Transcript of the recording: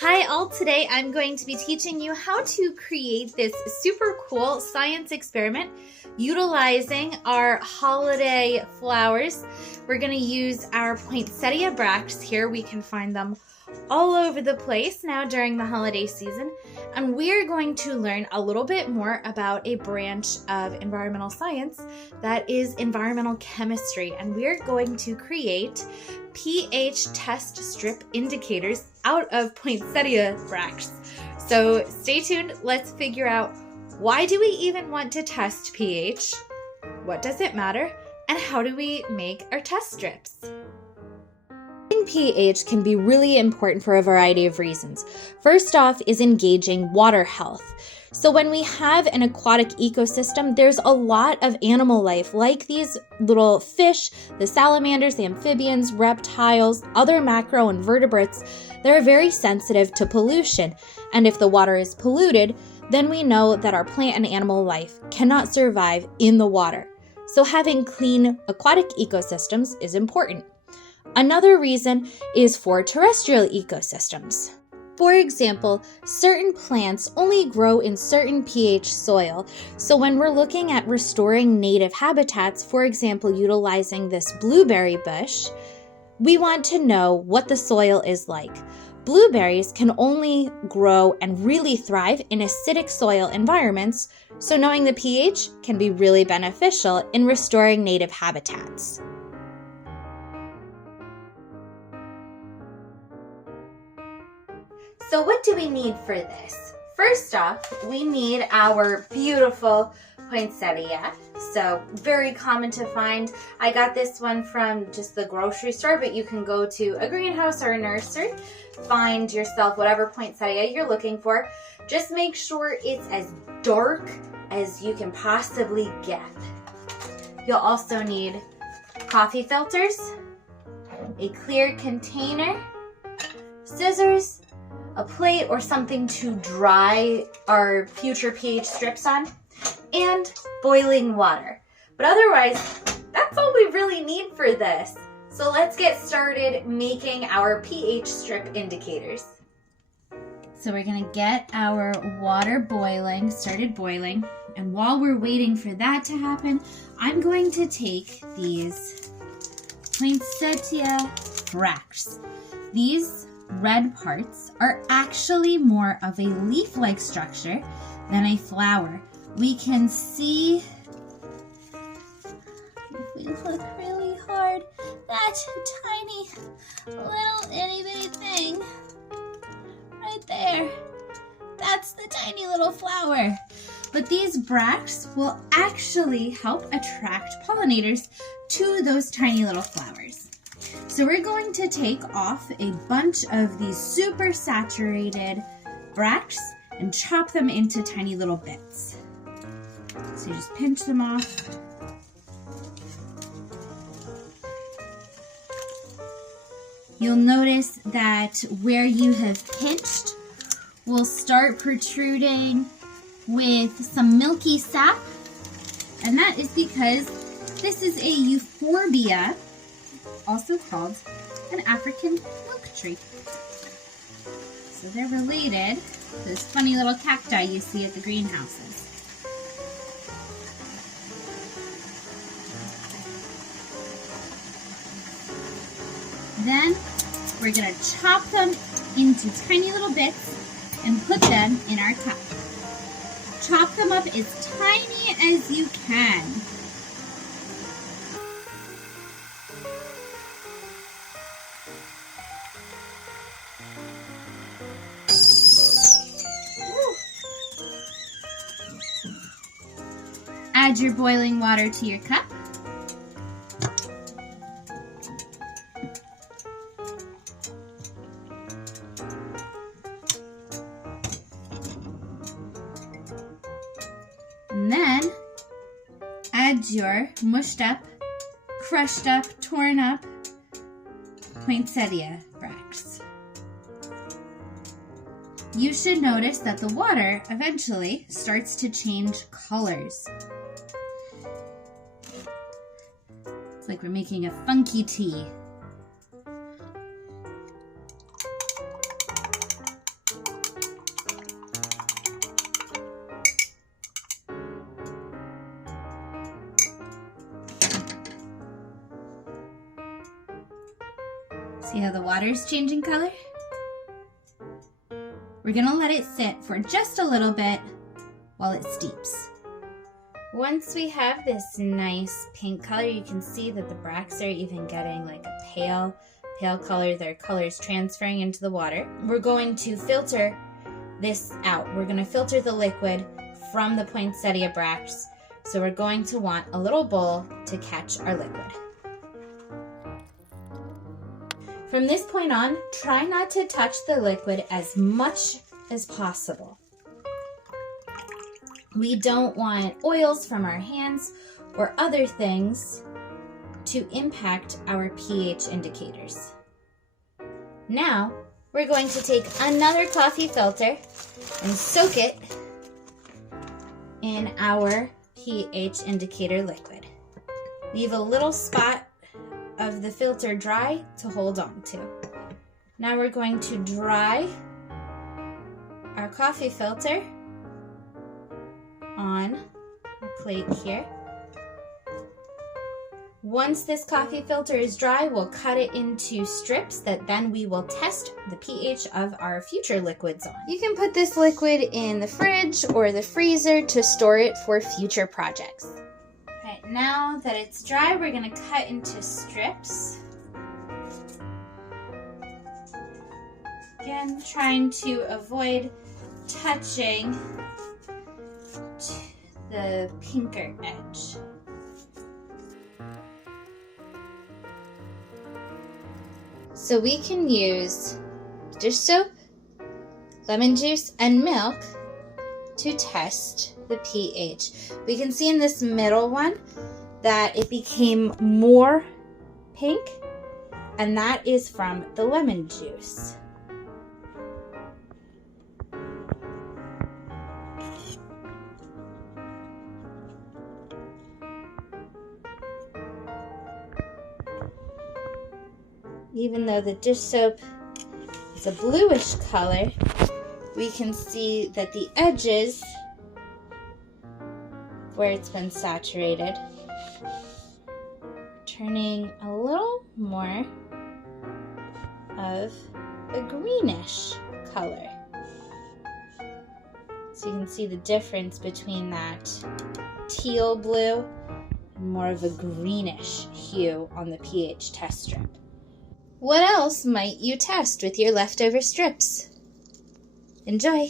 Hi all, today I'm going to be teaching you how to create this super cool science experiment utilizing our holiday flowers. We're going to use our Poinsettia bracts here. We can find them all over the place now during the holiday season, and we're going to learn a little bit more about a branch of environmental science that is environmental chemistry, and we're going to create pH test strip indicators out of Poinsettia bracts. So stay tuned, let's figure out why do we even want to test pH, what does it matter, and how do we make our test strips? pH can be really important for a variety of reasons. First off is engaging water health. So when we have an aquatic ecosystem, there's a lot of animal life, like these little fish, the salamanders, the amphibians, reptiles, other macroinvertebrates. They're very sensitive to pollution. And if the water is polluted, then we know that our plant and animal life cannot survive in the water. So having clean aquatic ecosystems is important. Another reason is for terrestrial ecosystems. For example, certain plants only grow in certain pH soil. So when we're looking at restoring native habitats, for example, utilizing this blueberry bush, we want to know what the soil is like. Blueberries can only grow and really thrive in acidic soil environments, so knowing the pH can be really beneficial in restoring native habitats. So what do we need for this? First off, we need our beautiful poinsettia. So very common to find. I got this one from just the grocery store, but you can go to a greenhouse or a nursery. Find yourself whatever poinsettia you're looking for. Just make sure it's as dark as you can possibly get. You'll also need coffee filters, a clear container, scissors, a plate or something to dry our future pH strips on, and boiling water. But otherwise, that's all we really need for this. So let's get started making our pH strip indicators. So we're gonna get our water boiling, started boiling, and while we're waiting for that to happen, I'm going to take these Poinsettia bracts. These red parts are actually more of a leaf-like structure than a flower. We can see, if we look really hard, that tiny little itty-bitty thing right there. That's the tiny little flower. But these bracts will actually help attract pollinators to those tiny little flowers. So we're going to take off a bunch of these super saturated bracts and chop them into tiny little bits. So you just pinch them off. You'll notice that where you have pinched will start protruding with some milky sap, and that is because this is a euphorbia, also called an African milk tree. So they're related to those funny little cacti you see at the greenhouses. Then we're going to chop them into tiny little bits and put them in our cup. Chop them up as tiny as you can. Add your boiling water to your cup. And then add your mushed up, crushed up, torn up poinsettia bracts. You should notice that the water eventually starts to change colors. It's like we're making a funky tea. See how the water's changing color? We're gonna let it sit for just a little bit while it steeps. Once we have this nice pink color, you can see that the bracts are even getting like a pale color. Their color is transferring into the water. We're going to filter this out. We're going to filter the liquid from the poinsettia bracts. So we're going to want a little bowl to catch our liquid. From this point on, try not to touch the liquid as much as possible. We don't want oils from our hands or other things to impact our pH indicators. Now, we're going to take another coffee filter and soak it in our pH indicator liquid. Leave a little spot of the filter dry to hold on to. Now we're going to dry our coffee filter on a plate here. Once this coffee filter is dry, we'll cut it into strips that then we will test the pH of our future liquids on. You can put this liquid in the fridge or the freezer to store it for future projects. Alright, now that it's dry, we're going to cut into strips. Again, trying to avoid touching the pinker edge. So we can use dish soap, lemon juice, and milk to test the pH. We can see in this middle one that it became more pink, and that is from the lemon juice. Even though the dish soap is a bluish color, we can see that the edges where it's been saturated turning a little more of a greenish color. So you can see the difference between that teal blue and more of a greenish hue on the pH test strip. What else might you test with your leftover strips? Enjoy!